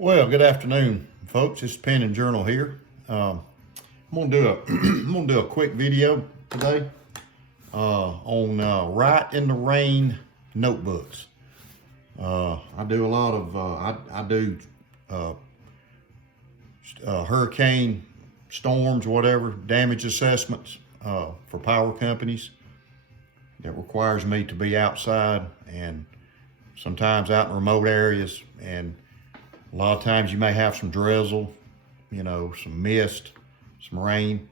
Well, good afternoon, folks. It's Pen and Journal here. I'm gonna do a I'm gonna do a quick video today on Rite in the Rain notebooks. I do a lot of I do hurricane storms, whatever damage assessments for power companies. That requires me to be outside and sometimes out in remote areas, and a lot of times you may have some drizzle, some mist, some rain.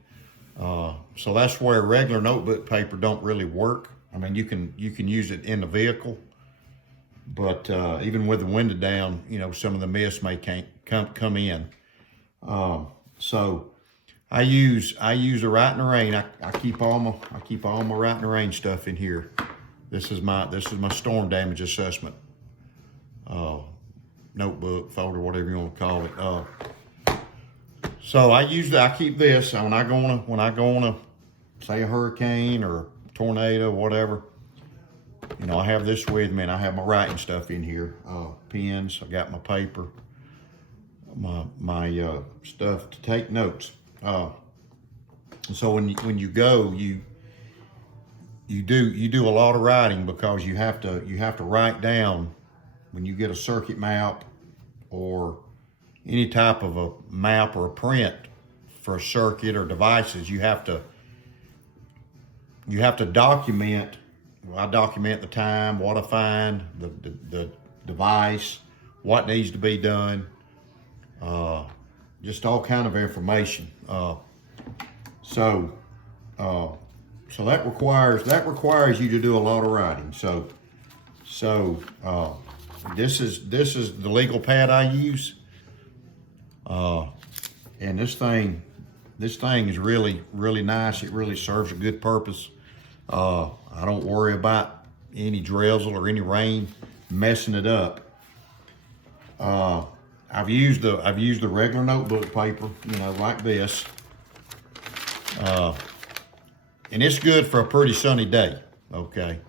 So that's where regular notebook paper don't really work. I mean, you can use it in the vehicle, but even with the window down, some of the mist may can't come in. So I use the Rite in the Rain. I keep all my Rite in the Rain stuff in here. This is my storm damage assessment notebook, folder, whatever you want to call it. So I keep this when I go on a say a hurricane or tornado, whatever. I have this with me, and I have my writing stuff in here. Pens. I got my paper, my stuff to take notes. So when you go, you do a lot of writing, because you have to write down when you get a circuit map or any type of a map or a print for a circuit or devices. You have to document. I document the time, what I find, the device, what needs to be done, just all kind of information. So that requires you to do a lot of writing. So this is the legal pad I use, and this thing is really nice. It really serves a good purpose. I don't worry about any drizzle or any rain messing it up. I've used the regular notebook paper, like this. And it's good for a pretty sunny day, okay?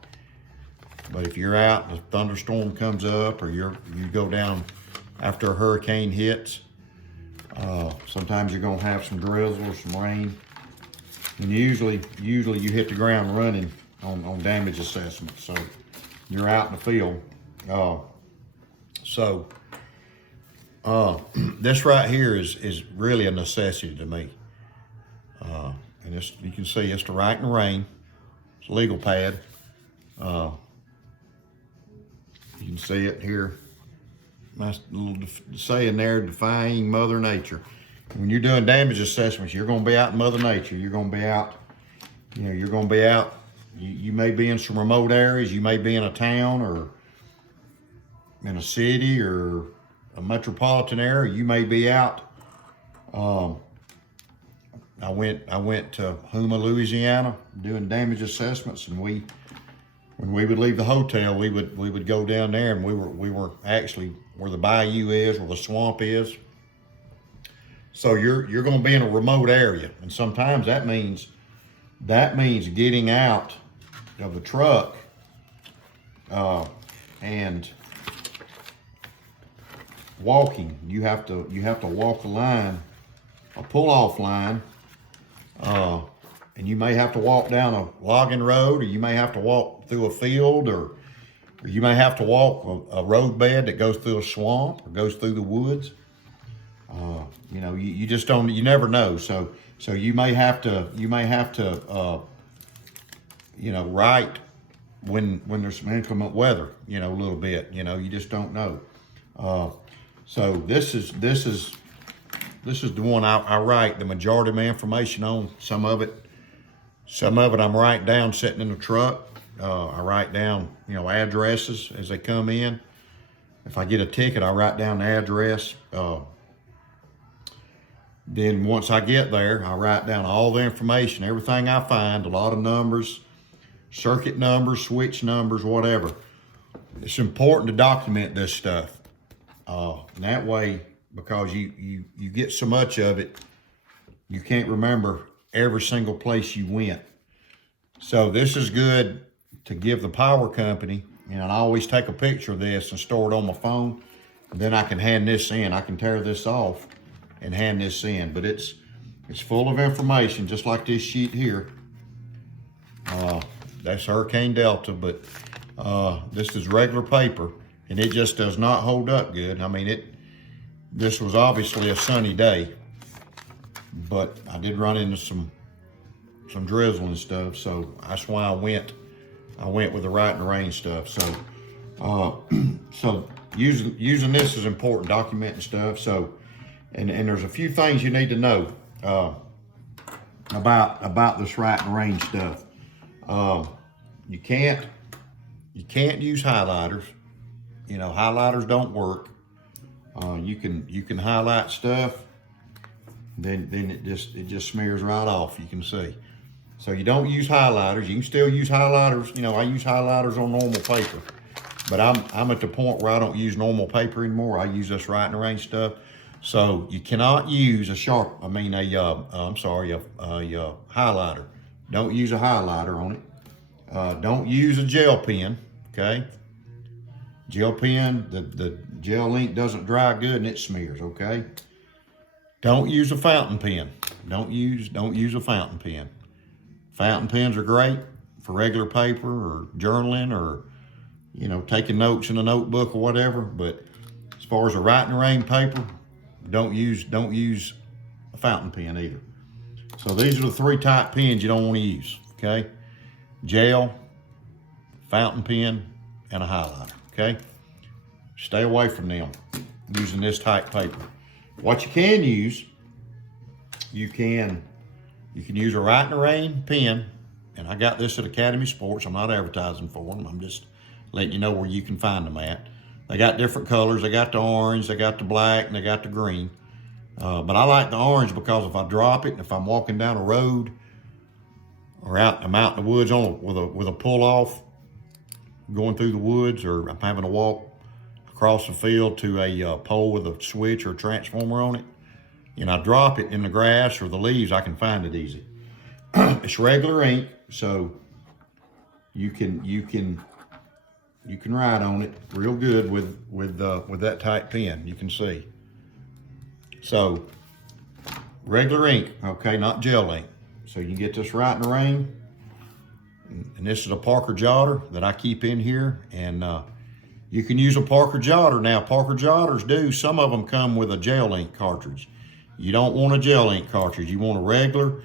But if you're out and a thunderstorm comes up, or you go down after a hurricane hits, sometimes you're gonna have some drizzle or some rain. And usually you hit the ground running on damage assessment. So you're out in the field. This right here is really a necessity to me. And this, you can see, it's the Rite in the Rain. It's a legal pad. You can see it here. Nice little saying there, defying Mother Nature. When you're doing damage assessments, you're going to be out in Mother Nature. You're going to be out, you may be in some remote areas. You may be in a town or in a city or a metropolitan area. You may be out. I went to Houma, Louisiana, doing damage assessments, and when we would leave the hotel, we would go down there, and we were actually where the bayou is, where the swamp is. So you're going to be in a remote area, and sometimes that means getting out of the truck and walking. You have to walk a line, a pull-off line. And you may have to walk down a logging road, or you may have to walk through a field, or you may have to walk a road bed that goes through a swamp or goes through the woods. You just don't, you never know. So you may have to write when there's some inclement weather, a little bit, you just don't know. So this is the one I write the majority of my information on. Some of it I'm writing down sitting in the truck. I write down, addresses as they come in. If I get a ticket, I write down the address. Then once I get there, I write down all the information, everything I find, a lot of numbers, circuit numbers, switch numbers, whatever. It's important to document this stuff. And that way, because you get so much of it, you can't remember every single place you went. So this is good to give the power company, and I always take a picture of this and store it on my phone. then I can hand this in. I can tear this off and hand this in. But it's full of information, just like this sheet here. That's Hurricane Delta, but this is regular paper, and it just does not hold up good. I mean, this was obviously a sunny day, but I did run into some drizzle and stuff, so that's why I went with the Rite in the Rain stuff. So so using this is important, documenting stuff. So and there's a few things you need to know about this Rite in the Rain stuff. You can't use highlighters. You know, highlighters don't work. You can highlight stuff, then it just smears right off. You can see. So you don't use highlighters. You can still use highlighters. You know, I use highlighters on normal paper, but I'm at the point where I don't use normal paper anymore. I use this Rite in the Rain stuff. So you cannot use a highlighter. Don't use a highlighter on it. Don't use a gel pen, okay? Gel pen, the gel ink doesn't dry good and it smears, okay? Don't use a fountain pen. Don't use a fountain pen. Fountain pens are great for regular paper or journaling or, you know, taking notes in a notebook or whatever, but as far as a Rite in the Rain paper, don't use a fountain pen either. So these are the three type pens you don't want to use, okay? Gel, fountain pen, and a highlighter, okay? Stay away from them using this type paper. What you can use, you can use a Rite in the Rain pen, and I got this at Academy Sports. I'm not advertising for them. I'm just letting you know where you can find them at. They got different colors. They got the orange, they got the black, and they got the green. But I like the orange because if I drop it, if I'm walking down a road or I'm out in the woods with a pull off, going through the woods, or I'm having to walk across the field to a pole with a switch or a transformer on it, and I drop it in the grass or the leaves, I can find it easy. It's regular ink, so you can write on it real good with that type pen. You can see. So regular ink, okay, not gel ink. So you can get this Rite in the Rain, and this is a Parker jotter that I keep in here, and you can use a Parker jotter. Now, Parker jotters some of them come with a gel ink cartridge. You don't want a gel ink cartridge. You want a regular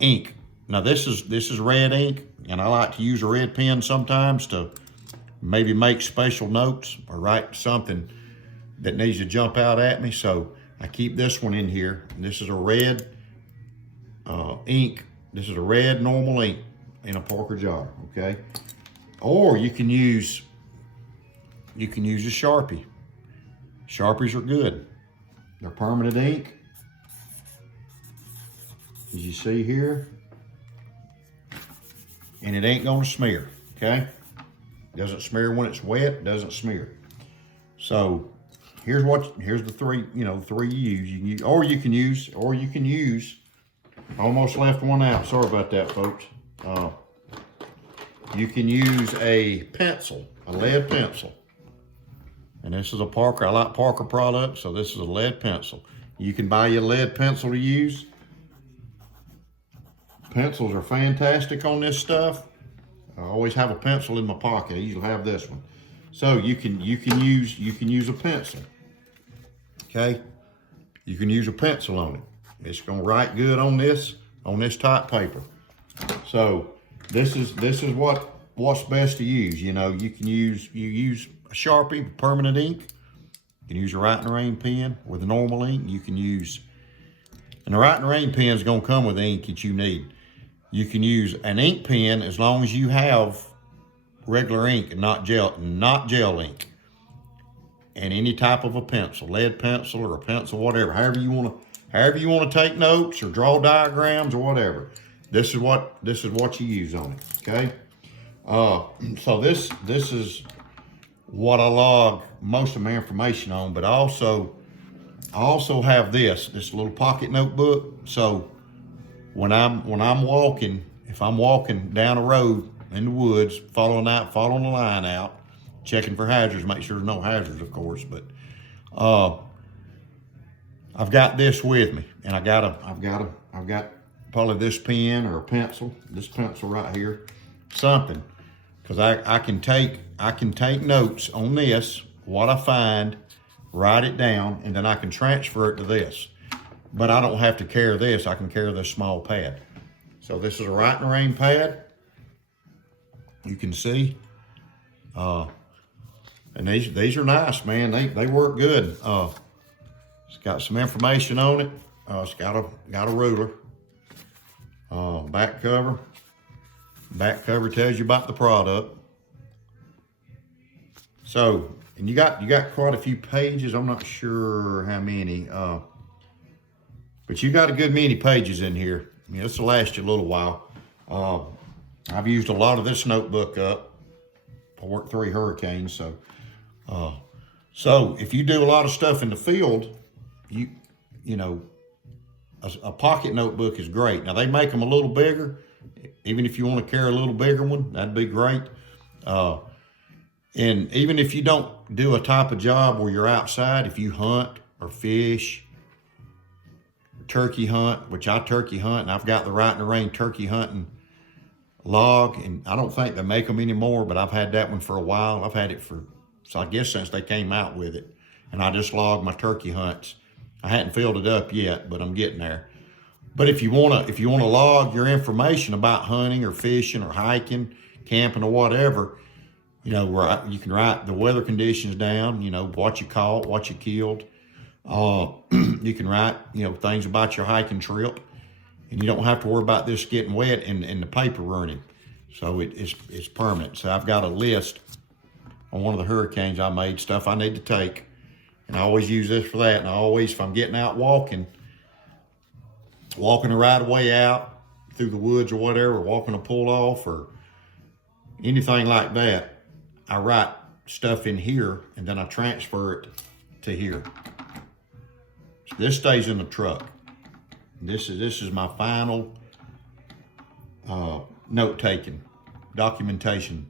ink. Now, this is red ink, and I like to use a red pen sometimes to maybe make special notes or write something that needs to jump out at me. So I keep this one in here, and this is a red ink. This is a red normal ink in a Parker jar, okay? Or you can use a Sharpie. Sharpies are good. They're permanent ink, as you see here, and it ain't gonna smear, okay? Doesn't smear when it's wet, doesn't smear. So here's the three, three you use. You can use, I almost left one out. Sorry about that, folks. You can use a pencil, a lead pencil. And this is a Parker. I like Parker products, so this is a lead pencil. You can buy your lead pencil to use. Pencils are fantastic on this stuff. I always have a pencil in my pocket. I usually have this one. So you can use a pencil. Okay? You can use a pencil on it. It's gonna write good on this type paper. So this is what's best to use. You use a Sharpie, permanent ink. You can use a Rite in the Rain pen with a normal ink. You can use, and the Rite in the Rain pen is gonna come with the ink that you need. You can use an ink pen as long as you have regular ink and not gel ink. And any type of a pencil, lead pencil or a pencil, whatever, however you want to take notes or draw diagrams or whatever. This is what you use on it. Okay. So this is what I log most of my information on, but I also have this little pocket notebook. So when I'm walking, if I'm walking down a road in the woods, following the line out, checking for hazards, make sure there's no hazards, of course, but I've got this with me, and I've got probably this pen or a pencil, this pencil right here, something, because I can take notes on this, what I find, write it down, and then I can transfer it to this. But I don't have to carry this. I can carry this small pad. So this is a Rite in the Rain pad. You can see, and these are nice, man. They work good. It's got some information on it. It's got a ruler. Back cover. Back cover tells you about the product. So, and you got quite a few pages. I'm not sure how many, but you got a good many pages in here. I mean, this will last you a little while. I've used a lot of this notebook up. I worked 3 hurricanes, so. So if you do a lot of stuff in the field, you know, a pocket notebook is great. Now they make them a little bigger. Even if you want to carry a little bigger one, that'd be great. And even if you don't do a type of job where you're outside, if you hunt or fish, turkey hunt, which I turkey hunt, and I've got the Rite in the Rain turkey hunting log, and I don't think they make them anymore, but I've had that one for a while. I've had it so I guess since they came out with it, and I just log my turkey hunts. I hadn't filled it up yet, but I'm getting there. But if you wanna log your information about hunting or fishing or hiking, camping or whatever, you know, where you can write the weather conditions down, you know, what you caught, what you killed. You can write, you know, things about your hiking trip, and you don't have to worry about this getting wet and the paper running. So it's permanent. So I've got a list on one of the hurricanes I made, stuff I need to take, and I always use this for that. And I always, if I'm getting out walking the right way out through the woods or whatever, walking a pull off or anything like that, I write stuff in here and then I transfer it to here. So this stays in the truck. This is my final note-taking, documentation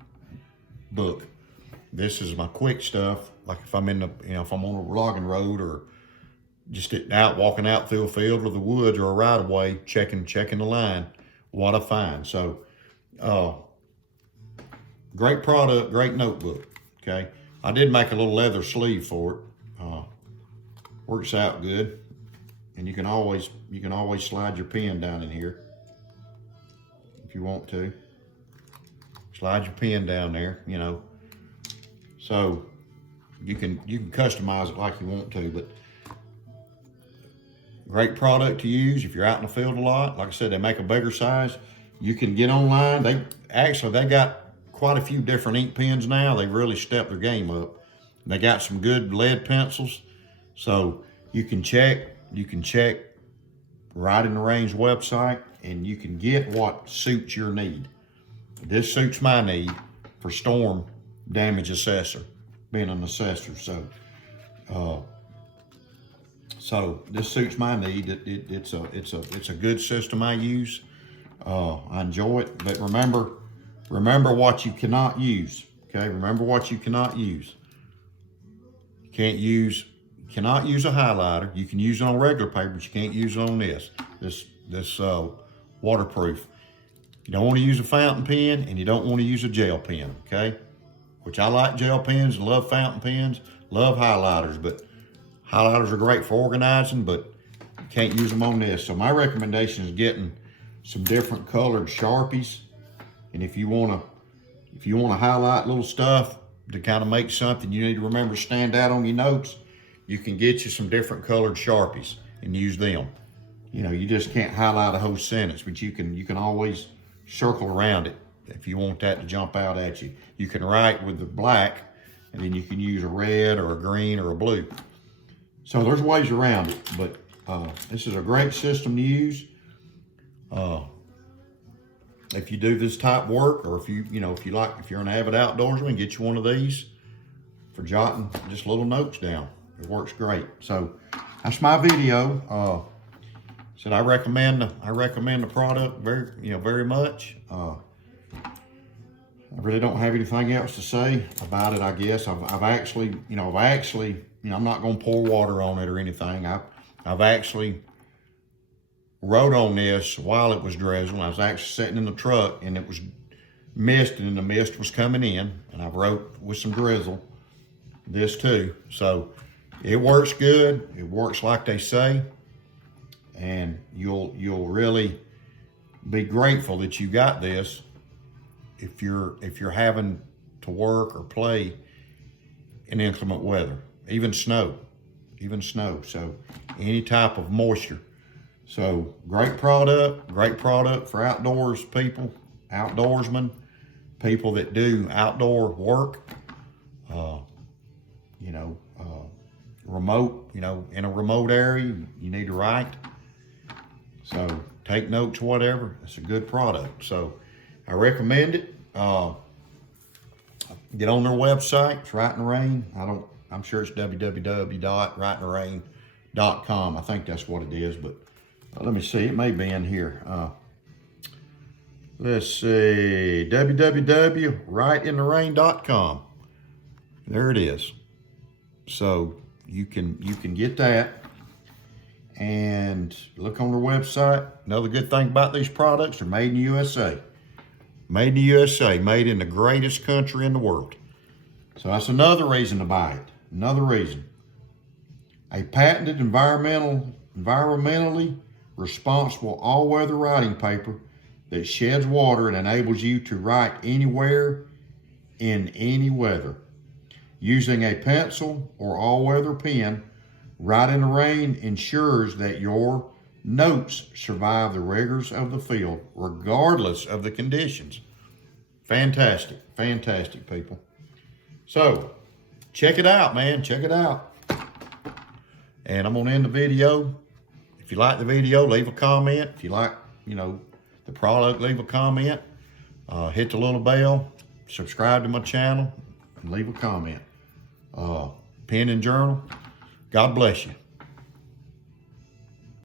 book. This is my quick stuff, like if I'm if I'm on a logging road or just walking out through a field or the woods or a right of way, checking the line, what I find. So, great product, great notebook. Okay, I did make a little leather sleeve for it. Works out good, and you can always slide your pen down in here if you want to. Slide your pen down there, you know. So you can customize it like you want to, but great product to use if you're out in the field a lot. Like I said, they make a bigger size. You can get online. They got quite a few different ink pens now. They've really stepped their game up. They got some good lead pencils. So you can check Rite in the Rain's website, and you can get what suits your need. This suits my need for storm damage assessor, being an assessor. So this suits my need. It's a good system I use. I enjoy it. But remember what you cannot use. Okay, remember what you cannot use. You cannot use a highlighter. You can use it on regular paper, but you can't use it on this waterproof. You don't want to use a fountain pen, and you don't want to use a gel pen. Okay, which I like gel pens and love fountain pens, love highlighters, but highlighters are great for organizing, but you can't use them on this. So my recommendation is getting some different colored Sharpies. And if you want to highlight little stuff to kind of make something you need to remember stand out on your notes, you can get you some different colored Sharpies and use them. You know, you just can't highlight a whole sentence, but you can always circle around it if you want that to jump out at you. You can write with the black, and then you can use a red or a green or a blue. So there's ways around it, but this is a great system to use. If you do this type work, or if you're an avid outdoorsman, get you one of these for jotting just little notes down. It works great. So that's my video. I recommend the product very much. I really don't have anything else to say about it, I guess. I've actually, I'm not going to pour water on it or anything. I've actually wrote on this while it was drizzling. I was actually sitting in the truck and it was misting and the mist was coming in, and I wrote with some drizzle this too. So it works good. It works like they say, and you'll really be grateful that you got this if you're having to work or play in inclement weather, even snow. So any type of moisture. So great product for outdoors people, outdoorsmen, people that do outdoor work, remote, in a remote area, you need a Rite. So take notes, whatever. It's a good product. So I recommend it. Get on their website. It's Rite in the Rain. I'm sure it's www.riteintherain.com. I think that's what it is, but let me see. It may be in here. Let's see. www.riteintherain.com. There it is. So you can get that and look on their website. Another good thing about these products, they're made in the USA. Made in the USA, made in the greatest country in the world. So that's another reason to buy it. Another reason. A patented environmentally responsible all-weather writing paper that sheds water and enables you to write anywhere in any weather. Using a pencil or all-weather pen, Rite in the Rain ensures that your notes survive the rigors of the field, regardless of the conditions. Fantastic, fantastic, people. So, check it out, man. Check it out. And I'm going to end the video. If you like the video, leave a comment. If you like, the product, leave a comment. Hit the little bell. Subscribe to my channel. And leave a comment. Pen and journal. God bless you.